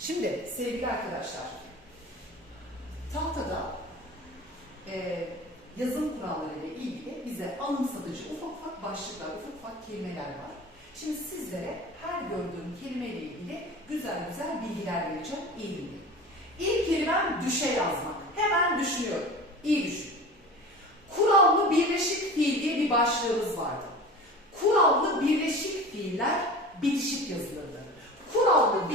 Şimdi sevgili arkadaşlar, tahtada e, yazım kuralları ile ilgili bize anımsatıcı ufak ufak başlıklar, ufak ufak kelimeler var. Şimdi sizlere her gördüğüm kelimeyle ilgili güzel güzel bilgiler vereceğim. İyi dinleyin. İlk kelimem düşe yazmak. Hemen düşünüyorum. İyi düşün. Kurallı birleşik fiil diye bir başlığımız vardı. Kurallı birleşik fiiller bitişik yazılırdı. Kurallı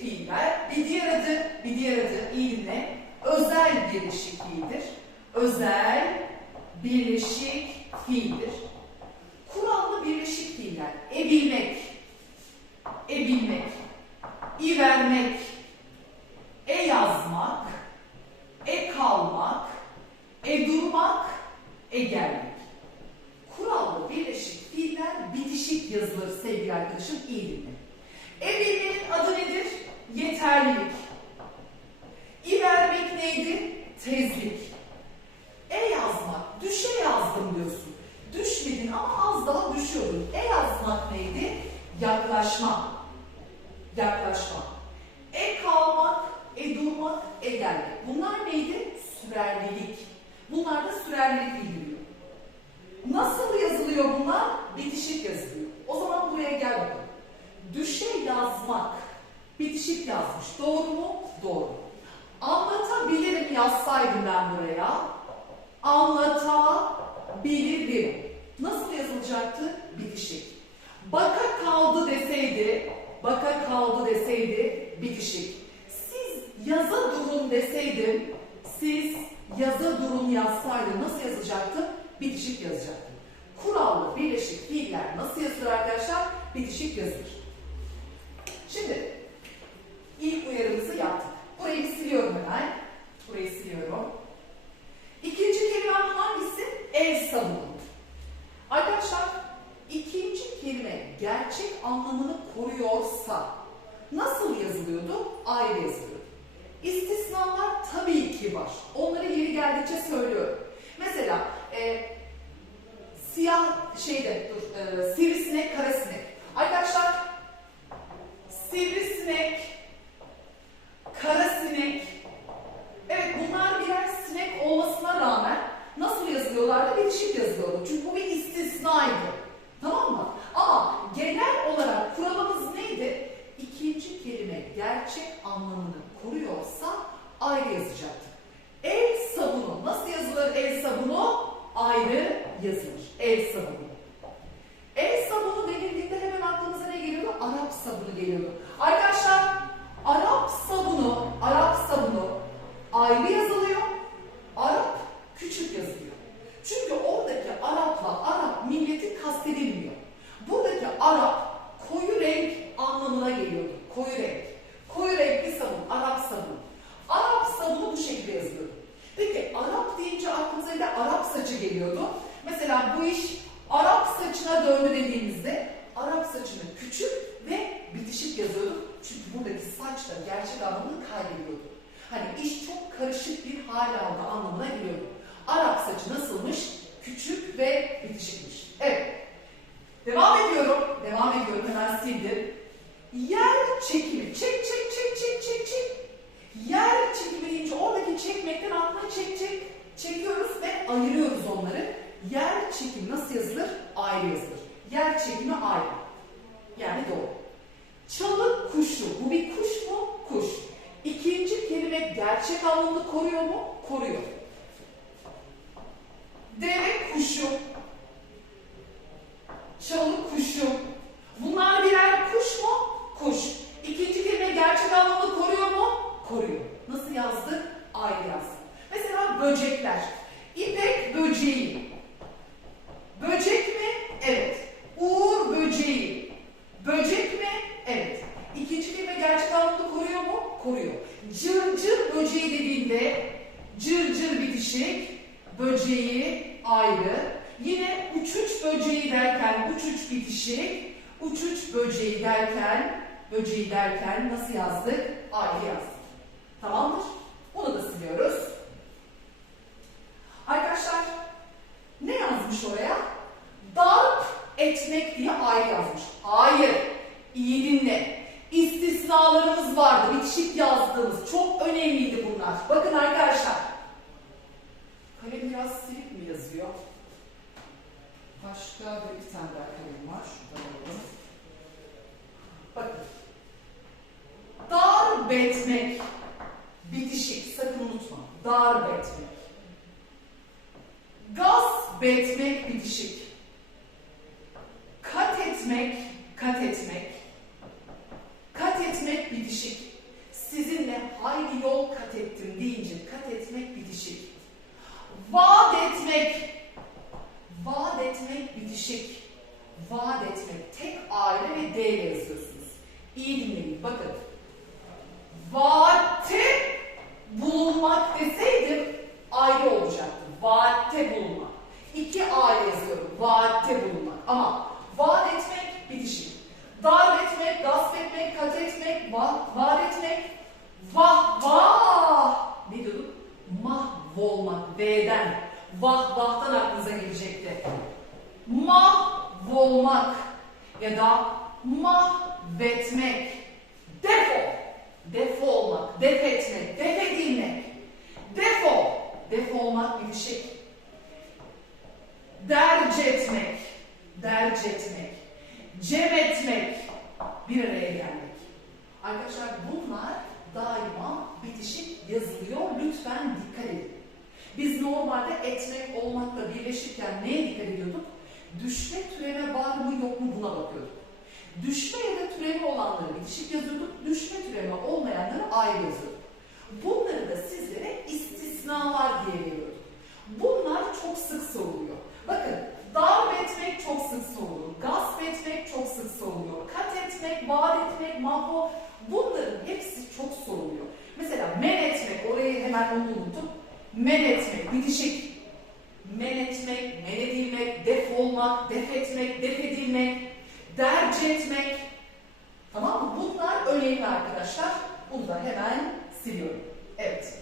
fiiller bir diğer adı, bir diğer adı dinle. Özel birleşik fiildir. Özel birleşik fiildir. Kurallı birleşik fiiller. Ebilmek, ebilmek, i vermek, e yazmak, e kalmak, e durmak, e gelmek. Kurallı birleşik fiiller bitişik yazılır sevgili arkadaşım iyi dinle. E bilmenin adı nedir? Yeterlilik. İ vermek neydi? Tezlik. E yazmak, düşe yazdım diyorsun. Düşmedin ama az daha düşüyordun. E yazmak neydi? Yaklaşma. Yaklaşma. E kalmak, e durmak, e gelmek. Bunlar neydi? Sürerlilik. Bunlar da sürerlilik bildiriyor. Nasıl yazılıyor bunlar? Bitişik yazılıyor. O zaman buraya gel bakalım. Düşe yazmak. Bitişik yazmış. Doğru mu? Doğru. Anlatabilirim yazsaydım ben buraya. Anlatabilirim. Nasıl yazılacaktı? Bitişik. Baka kaldı deseydi, baka kaldı deseydi bitişik. Siz yaza durun deseydim, siz yaza durun yazsaydı nasıl yazacaktı? Bitişik yazacaktı. Kurallı birleşik fiiller nasıl yazılır arkadaşlar? Bitişik yazılır. Şimdi ilk uyarımızı yaptık. Burayı siliyorum hemen. Burayı siliyorum. İkinci kelimem hangisi? El sabunu. Arkadaşlar ikinci kelime gerçek anlamını koruyorsa nasıl yazılıyordu? Ayrı yazılıyordu. İstisnalar tabii ki var. Onları yeri geldikçe söylüyorum. Mesela e, siyah şeyde dur, e, sivrisinek, karasinek. Arkadaşlar sivrisinek, karasinek, evet bunlar birer sinek olmasına rağmen nasıl yazılıyorlardı? Bitişik yazılıyordu. Çünkü bu bir istisnaydı. Tamam mı? Ama genel olarak kuralımız neydi? İkinci kelime gerçek anlamını koruyorsa ayrı yazacaktık. El sabunu. Nasıl yazılır el sabunu? Ayrı yazılır. El sabunu. El sabunu denildiğinde hemen aklımıza ne geliyordu? Arap sabunu geliyordu. Arkadaşlar Arap sabunu, Arap sabunu ayrı yazılıyor. Arap küçük yazılıyor. Çünkü oradaki Arap'la Arap milleti kastedilmiyor. Buradaki Arap koyu renk anlamına geliyordu. Koyu renk. Koyu renkli sabun, Arap sabunu. Arap sabunu bu şekilde yazılıyordu. Peki Arap deyince aklımıza bir de Arap saçı geliyordu. Mesela bu iş Arap saçına döndü dediğimizde Arap saçını küçük ve bitişik yazıyorduk. Çünkü buradaki saç da gerçek anlamını kaybediyordu. Hani iş çok karışık bir hal aldı anlamına geliyordu. Arap saçı nasılmış? Küçük ve bitişikmiş. Evet. Devam ediyorum. Devam sildim. Yer çekimi. Çek çek çek çek çek çek. Yer çekimi deyince oradaki çekmekten aklına çek çek çekiyoruz ve ayırıyoruz onları. Yer çekimi nasıl yazılır? Ayrı yazılır. Yer çekimi ayrı. Yani doğru. Çalı kuşu. Bu bir kuş mu? Kuş. İkinci kelime gerçek anlamını koruyor mu? Koruyor. Deve kuşu. Çalı kuşu. Bunlar birer kuş mu? Kuş. İkinci kelime gerçek anlamını koruyor mu? Koruyor. Nasıl yazdık? Ayrı yazdık. Mesela böcekler. İpek böceği. Böcek mi? Evet. Uğur böceği. Böcek mi? Evet. İkinci kelime gerçek anlamını koruyor mu? Koruyor. Cırcır böceği dediğinde cırcır bitişik, böceği ayrı. Yine uçuç böceği derken uçuç bitişik, uçuç böceği derken böceği derken nasıl yazdık? Ayrı yazdık. Tamamdır. Bunu da siliyoruz. Arkadaşlar ne yazmış oraya? Darp etmek diye ayrı yazmış. Hayır. İyi dinle. istisnalarımız vardı. Bitişik yazdığımız çok önemliydi bunlar. Bakın arkadaşlar. Kalem biraz silik mi yazıyor? Başka bir tane daha kalem var. Şuradan alalım. Bakın. Darp etmek. Bitişik. Sakın unutma. Darp etmek. Gasp etmek bitişik. Kat etmek, kat etmek. Kat etmek bitişik. Sizinle hayli yol kat ettim deyince kat etmek bitişik. Vaat etmek. Vaat etmek bitişik. Vaat etmek. Tek aile ve D ile yazıyorsunuz. İyi dinleyin. Bakın. Vaatte bulunmak deseydim ayrı olacaktı. Vaatte bulunmak. İki aile yazıyorum. Vaatte bulunmak. Ama vaat etmek bitişik. Darp etmek, gasp etmek, kat etmek, va vaat etmek, vah vah. Ne diyorduk? Mahvolmak. V'den. Vah vahtan aklınıza gelecekti. Mahvolmak ya da mahvetmek. Defol. Defolmak, def etmek, def edilmek. Defol. Defolmak bitişik. Derc etmek, derc etmek. Cem etmek, bir araya gelmek. Arkadaşlar bunlar daima bitişik yazılıyor. Lütfen dikkat edin. Biz normalde etmek olmakla birleşirken neye dikkat ediyorduk? Düşme türeme var mı yok mu buna bakıyorduk. Düşme ya da türeme olanları bitişik yazıyorduk. Düşme türeme olmayanları ayrı yazıyorduk. Bunları da sizlere istisnalar diye veriyorduk. Bunlar çok sık soruluyor. Bakın darp etmek çok sık sorulur. Gasp etmek çok sık soruluyor. Kat etmek, vaat etmek, mahvo bunların hepsi çok soruluyor. Mesela men etmek, orayı hemen onu unuttum. Men etmek, bitişik. Men etmek, men edilmek, def olmak, def etmek, def edilmek, derc etmek. Tamam mı? Bunlar önemli arkadaşlar. Bunu da hemen siliyorum. Evet.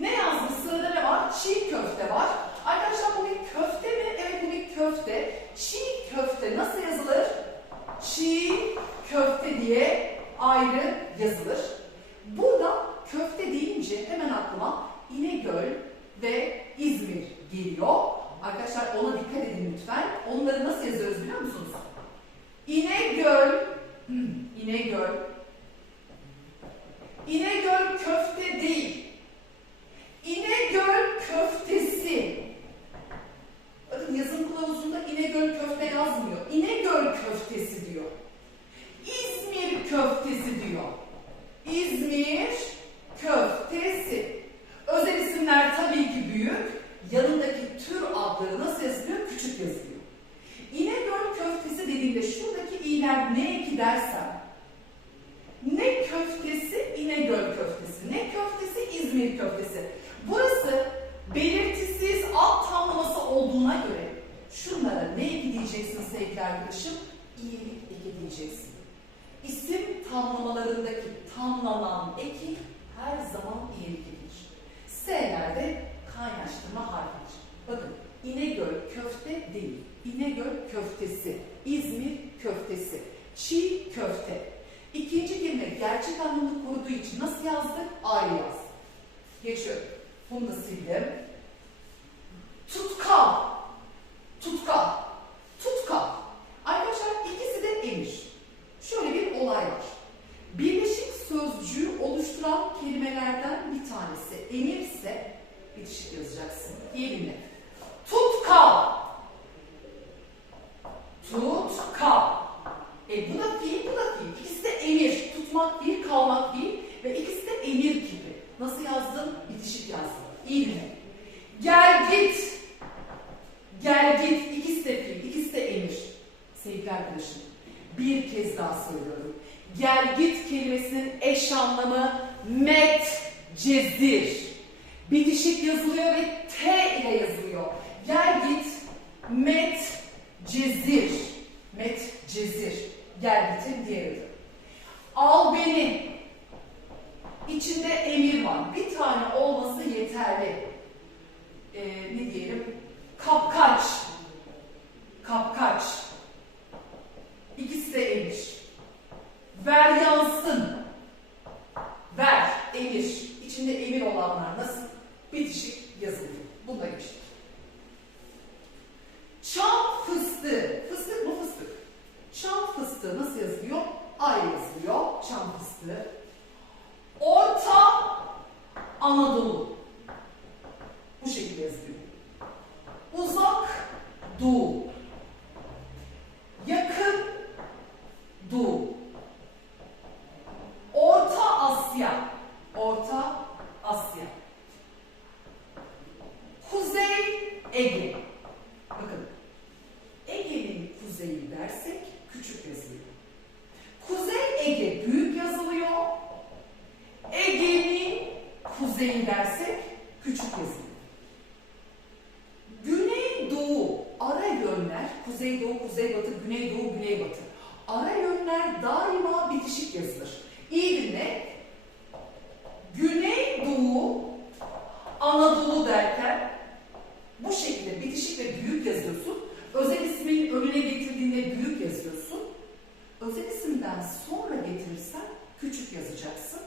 Ne yazdı? Sırada ne var? Çiğ köfte var. Arkadaşlar bu bir köfte mi? Evet bu bir köfte. Çiğ köfte nasıl yazılır? Çiğ köfte diye ayrı yazılır. Burada köfte deyince hemen aklıma İnegöl ve İzmir geliyor. Arkadaşlar ona dikkat edin lütfen. Onları nasıl yazıyoruz biliyor musunuz? İnegöl, hmm, İnegöl, İnegöl köfte değil. İnegöl köftesi. Bakın yazım kılavuzunda İnegöl köfte yazmıyor. İnegöl köftesi diyor. İzmir köftesi diyor. İzmir köftesi. Özel isimler tabii ki büyük. Yanındaki tür adları nasıl yazılıyor? Küçük yazılıyor. İnegöl köftesi dediğimde şuradaki iğner ne eki dersem ne köftesi İnegöl köftesi, ne köftesi İzmir köftesi. Burası belirtisiz alt tamlaması olduğuna göre şunlara ne eki diyeceksin sevgili arkadaşım? İyilik eki diyeceksin. İsim tamlamalarındaki tamlanan eki her zaman iyilik ekidir. S'lerde kaynaştırma harfidir. Bakın İnegöl köfte değil. İnegöl köftesi, İzmir köftesi, çiğ köfte. İkinci kelime gerçek anlamını koruduğu için nasıl yazdık? Ayrı yazdık. Geçiyorum. Bunu da sildim. Tutkal. Tutkal. Arkadaşlar ikisi de emir. Şöyle bir olay var. Birleşik sözcüğü oluşturan kelimelerden bir tanesi emirse bitişik yazacaksın. İyi dinle. Tutkal. Tutkal. E bu da fiil, bu da fiil. İkisi de emir. Tutmak fiil, kalmak fiil ve ikisi de emir gibi. Nasıl yazdım? Bitişik yazdım. İyi dinle. Gel git. Gel git. İkisi de fiil, ikisi de emir. Sevgili arkadaşım, bir kez daha söylüyorum. Gel git kelimesinin eş anlamı met cezir. Bitişik yazılıyor ve T ile yazılıyor. Gel git met cezir. do isimden sonra getirirsen küçük yazacaksın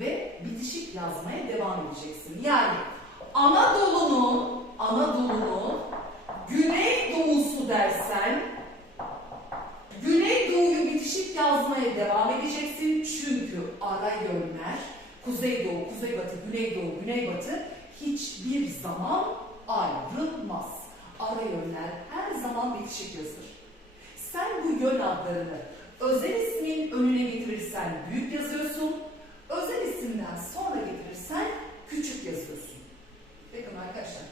ve bitişik yazmaya devam edeceksin. Yani Anadolu'nun Anadolu'nun Güneydoğusu dersen Güneydoğu'yu bitişik yazmaya devam edeceksin çünkü ara yönler Kuzeydoğu, Kuzeybatı, Güneydoğu, Güneybatı hiçbir zaman ayrılmaz. Ara yönler her zaman bitişik yazılır. Sen bu yön adlarını özel ismin önüne getirirsen büyük yazıyorsun. Özel isimden sonra getirirsen küçük yazıyorsun. Bakın arkadaşlar,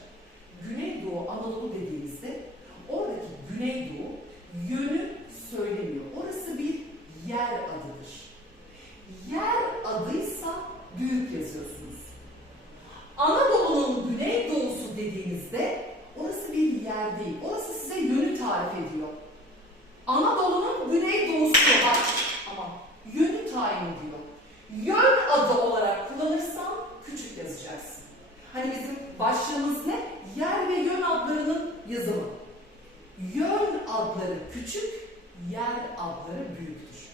Güneydoğu Anadolu dediğimizde oradaki Güneydoğu yönü söylemiyor. Orası bir yer adıdır. Yer adıysa büyük yazıyorsunuz. Anadolu'nun güneydoğusu dediğinizde orası bir yer değil. Orası size yönü tarif ediyor. Anadolu'nun güneydoğusu var ama yönü tayin ediyor. Yön adı olarak kullanırsan küçük yazacaksın. Hani bizim başlığımız ne? Yer ve yön adlarının yazımı. Yön adları küçük, yer adları büyüktür.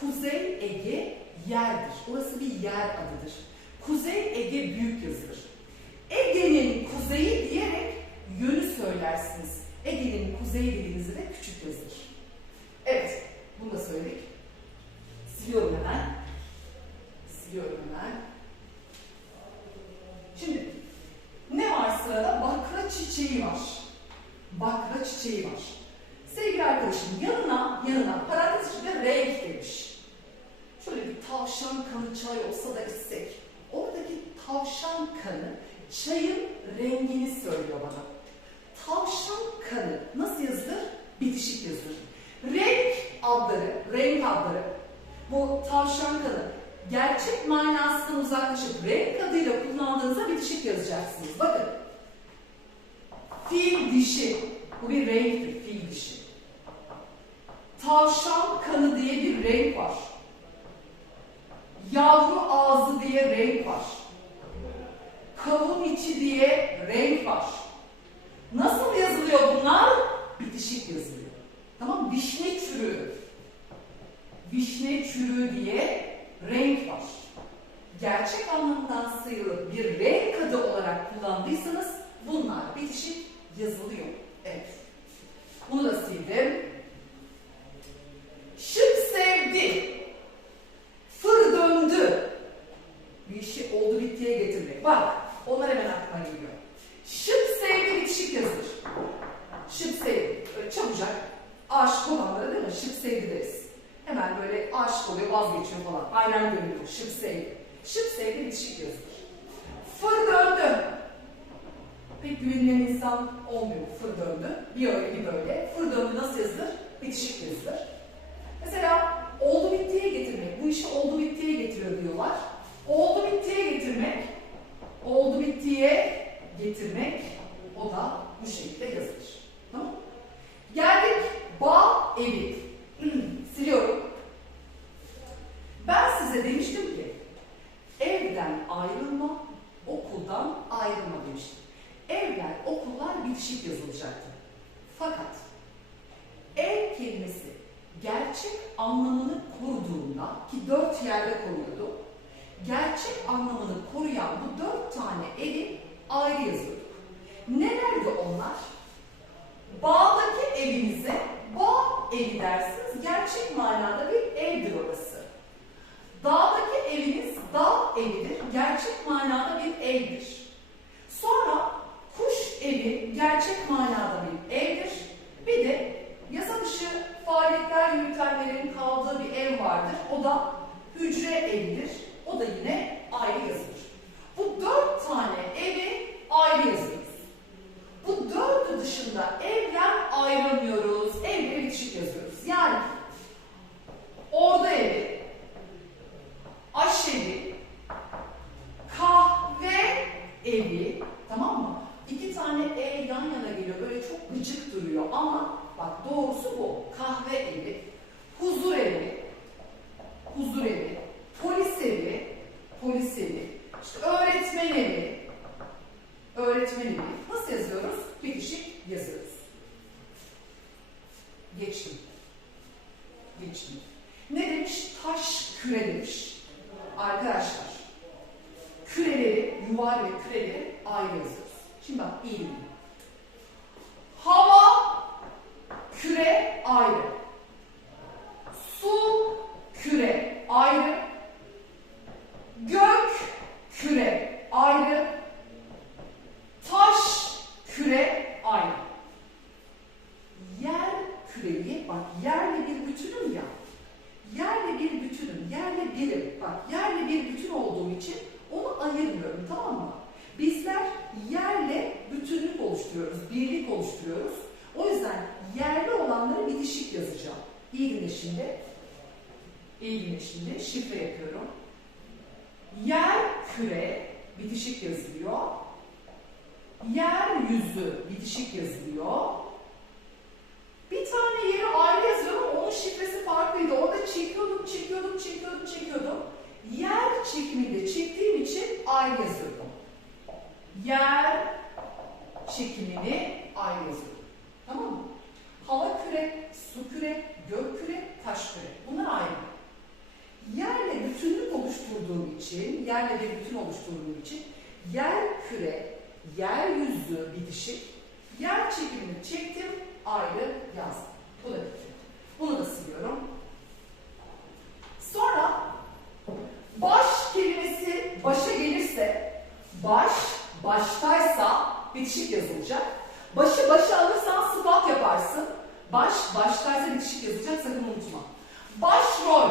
Kuzey Ege yerdir. Orası bir yer adıdır. Kuzey Ege büyük yazılır. Ege'nin kuzeyi diyerek yönü söylersiniz. Ege'nin kuzeyi dediğinizde de küçük yazılır. Evet, bunu da söyledik. Siliyorum hemen. Siliyorum hemen. Şimdi ne var sırada? Bakra çiçeği var. Bakra çiçeği var. Sevgili arkadaşım yanına yanına parantez içinde renk demiş. Şöyle bir tavşan kanı çay olsa da içsek. Oradaki tavşan kanı çayın rengini söylüyor bana. Tavşan kanı nasıl yazılır? Bitişik yazılır. Renk adları, renk adları. Bu tavşan kanı gerçek manasından uzaklaşıp renk adıyla kullandığınızda bitişik yazacaksınız. Bakın. Fil dişi. Bu bir renktir. Fil dişi. Tavşan kanı diye bir renk var. Yavru ağzı diye renk var. Kavun içi diye renk var. Nasıl yazılıyor bunlar? Bitişik yazılıyor. Tamam Vişne çürüğü. Vişne çürüğü diye renk var. Gerçek anlamından sıyrılıp bir renk adı olarak kullandıysanız bunlar bitişik yazılıyor. Evet. Bunu da sildim. Şıp sevdi. Fır döndü. Bir işi oldu bittiye getirmek. Bak onlar hemen aklıma geliyor. Şıp sevdi bitişik yazılır. Şıp sevdi. Çabucak aşık olanlara değil mi? Şıp sevdi deriz. Hemen böyle aşık oluyor vazgeçiyor falan. Aynen görünüyor. Şıp sevdi. Şıp sevdi bitişik yazılır. Fır döndü. Pek güvenilen insan olmuyor fır döndü. Bir öyle bir böyle. Fır döndü nasıl yazılır? Bitişik yazılır. Mesela oldu bittiye getirmek. Bu işi oldu bittiye getiriyor diyorlar. Oldu bittiye getirmek, oldu bittiye getirmek o da bu şekilde yazılır. Tamam? Geldik bağ evi. Siliyorum. Ben size demiştim ki evden ayrılma, okuldan ayrılma demiştim. Evler, okullar bitişik yazılacaktı. Fakat ev kelimesi gerçek anlamını koruduğunda ki dört yerde koruyordu. Gerçek anlamını koruyan bu dört tane evi ayrı yazıyorduk. Nelerdi onlar? Bağdaki evinize bağ evi dersiniz. Gerçek manada bir evdir orası. Gerçek manada bir evdir. Sonra kuş evi gerçek manada bir evdir. Bir de yasa dışı faaliyetler yürütenlerin kaldığı bir ev vardır. O da hücre evidir. O da yine ayrı yazılır. Bu dört tane evi ayrı yazıyoruz. Bu dördü dışında evler ayıramıyoruz. Evleri bitişik yazıyoruz. Yani orada evi, aşevi, kahve evi, tamam mı? İki tane ev yan yana geliyor. Böyle çok gıcık duruyor ama bak doğrusu bu. Kahve evi, huzur evi, huzur evi, polis evi, polis evi, işte öğretmen evi, öğretmen evi. Nasıl yazıyoruz? Bitişik yazıyoruz. Geçtim. Geçtim. Ne demiş? Taş küre demiş. Arkadaşlar, küreleri, yuvar ve küreleri ayrı yazıyoruz. Şimdi bak iyi dinleyin. Hava, küre ayrı. Su, küre ayrı. Gök, küre ayrı. Taş, küre ayrı. Yer küreyi, bak yerle bir bütünüm ya. Yerle bir bütünüm, yerle birim. Bak yerle bir bütün olduğum için ayırmıyorum tamam mı? Bizler yerle bütünlük oluşturuyoruz, birlik oluşturuyoruz. O yüzden yerli olanları bitişik yazacağım. İyi şimdi. İyi şimdi. Şifre yapıyorum. Yer küre bitişik yazılıyor. Yeryüzü bitişik yazılıyor. Bir tane yeri ayrı yazıyorum, onun şifresi farklıydı. Orada çekiyordum, çekiyordum, çekiyordum, çekiyordum. Yer çekiminde çektiğim için ayrı yazıyordum. Yer çekimini ayrı yazıyorum. Tamam mı? Hava küre, su küre, gök küre, taş küre. Bunlar ayrı. Yerle bütünlük oluşturduğum için, yerle bir bütün oluşturduğum için yer küre, yeryüzü bitişik, yer çekimini çektim, ayrı yazdım. Bu da bitti. Bunu da siliyorum. Sonra baş baş baştaysa bitişik yazılacak. Başı başa alırsan sıfat yaparsın. Baş baştaysa bitişik yazılacak sakın unutma. Başrol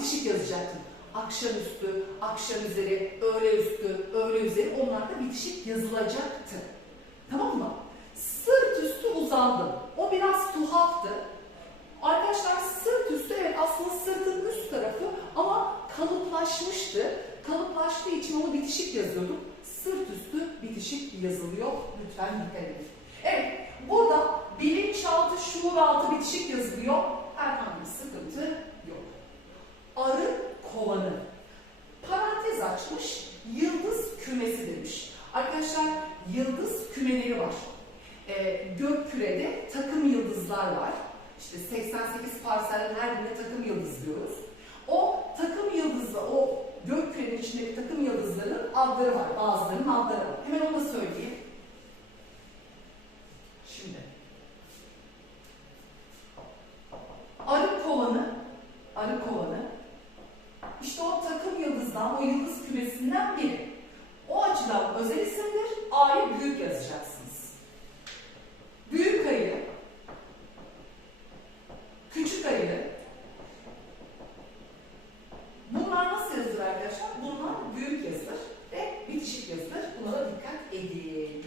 bitişik yazacaksın. Akşamüstü, akşam üzeri, öğle üstü, öğle üzeri onlar da bitişik yazılacaktı. Tamam mı? Sırt üstü uzandım. O biraz tuhaftı. Arkadaşlar sırt üstü evet aslında sırtın üst tarafı ama kalıplaşmıştı. Kalıplaştığı için onu bitişik yazıyordum. Sırt üstü bitişik yazılıyor. Lütfen dikkat edin. Evet, burada bilinçaltı, şuur altı bitişik yazılıyor. Herhangi bir sıkıntı yok. Arı kovanı. Parantez açmış, yıldız kümesi demiş. Arkadaşlar yıldız kümeleri var. Ee, gök kürede takım yıldızlar var. İşte 88 parselin her birine takım yıldız diyoruz. O takım yıldızla, o gök kürenin içindeki takım yıldızların adları var. Bazılarının adları var. Hemen onu da söyleyeyim. Şimdi. Arı kovanı, arı kovanı, işte o takım yıldızdan, o yıldız kümesinden biri. O açıdan özel isimdir, A'yı büyük yazacaksınız. Büyük ayı, küçük ayı, bunlar nasıl yazılır arkadaşlar? Bunlar büyük yazılır ve bitişik yazılır. Bunlara dikkat edin.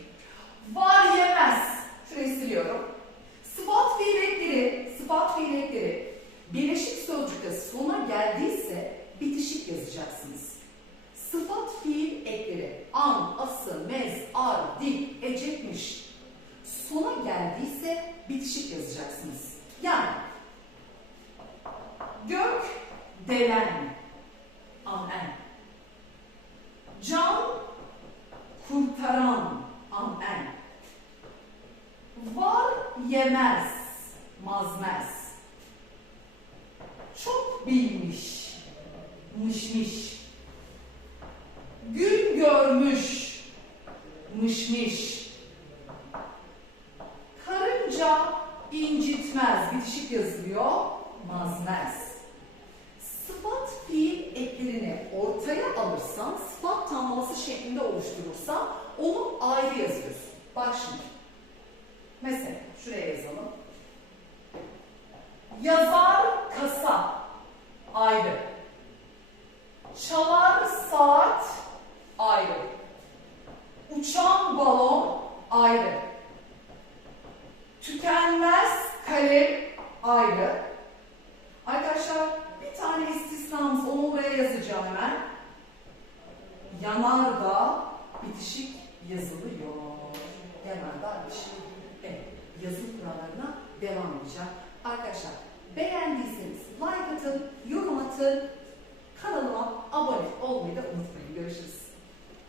Var yemez. Şurayı siliyorum. Sıfat fiil ekleri, sıfat fiil ekleri birleşik sözcükte sona geldiyse bitişik yazacaksınız. Sıfat fiil ekleri an, ası, ar, dik, ecekmiş sona geldiyse bitişik yazacaksınız. Yani gök delen amen. Can kurtaran amen. Var yemez mazmez. Çok bilmiş mışmış. Gün görmüş mışmış. Karınca incitmez bitişik yazılıyor mazmez. Sıfat fiil eklerini ortaya alırsan, sıfat tamlaması şeklinde oluşturursan onu ayrı yazıyorsun. Bak şimdi. Mesela şuraya yazalım. Yazar kasa ayrı. Çalar saat ayrı. Uçan balon ayrı. Tükenmez kalem ayrı. Arkadaşlar bir tane istisnamız onu oraya yazacağım hemen. Yanardağ bitişik yazılıyor. Yanardağ bitişik. Şey evet yazı kurallarına devam edeceğim. Arkadaşlar beğendiyseniz like atın, yorum atın, kanalıma abone olmayı da unutmayın. Görüşürüz.